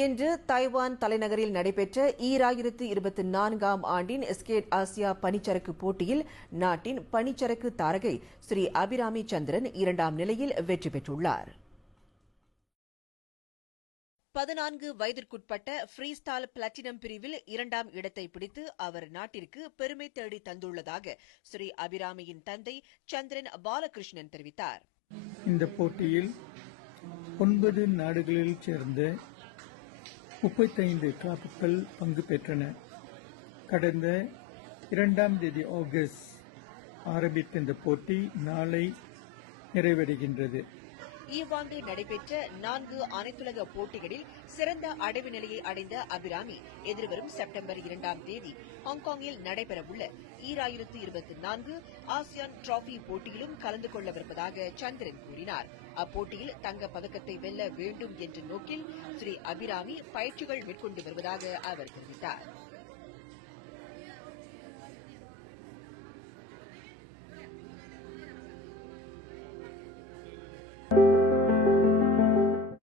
இன்று தைவான் தலைநகரில் நடைபெற்ற 2024ஆம் ஆண்டின் ஸ்கேட் ஆசியா பனிச்சறுக்கு போட்டியில் நாட்டின் பனிச்சறுக்கு தாரகை ஸ்ரீ அபிராமி சந்திரன் 2ஆம் நிலையில் வெற்றி பெற்றுள்ளார். 14 வயதிற்குட்பட்ட ஃப்ரீஸ்டால் பிளாட்டினம் பிரிவில் 2ஆம் இடத்தை பிடித்து அவர் நாட்டிற்கு பெருமை தேடி தந்துள்ளதாக ஸ்ரீ அபிராமியின் தந்தை சந்திரன் பாலகிருஷ்ணன் தெரிவித்தார். இந்த போட்டியில் 9 நாடுகளில் சேர்ந்த 35 கிளப்புகள் பங்கு பெற்றன. கடந்த 2ஆம் தேதி ஆகஸ்ட் ஆரம்பித்த இந்த போட்டி நாளை நிறைவடைகின்றது. இவ்வாண்டு நடைபெற்ற 4 அனைத்துலக போட்டிகளில் சிறந்த அடைவு நிலையை அடைந்த அபிராமி எதிர்வரும் செப்டம்பர் 2ஆம் தேதி ஹாங்காங்கில் நடைபெறவுள்ள 2024 ஆசியான் டிராபி போட்டியிலும் கலந்து கொள்ளவிருப்பதாக சந்திரன் கூறினார். அப்போட்டியில் தங்கப் பதக்கத்தை வெல்ல வேண்டும் என்ற நோக்கில் ஸ்ரீ அபிராமி பயிற்சிகள் மேற்கொண்டு வருவதாக அவர் தெரிவித்தார்.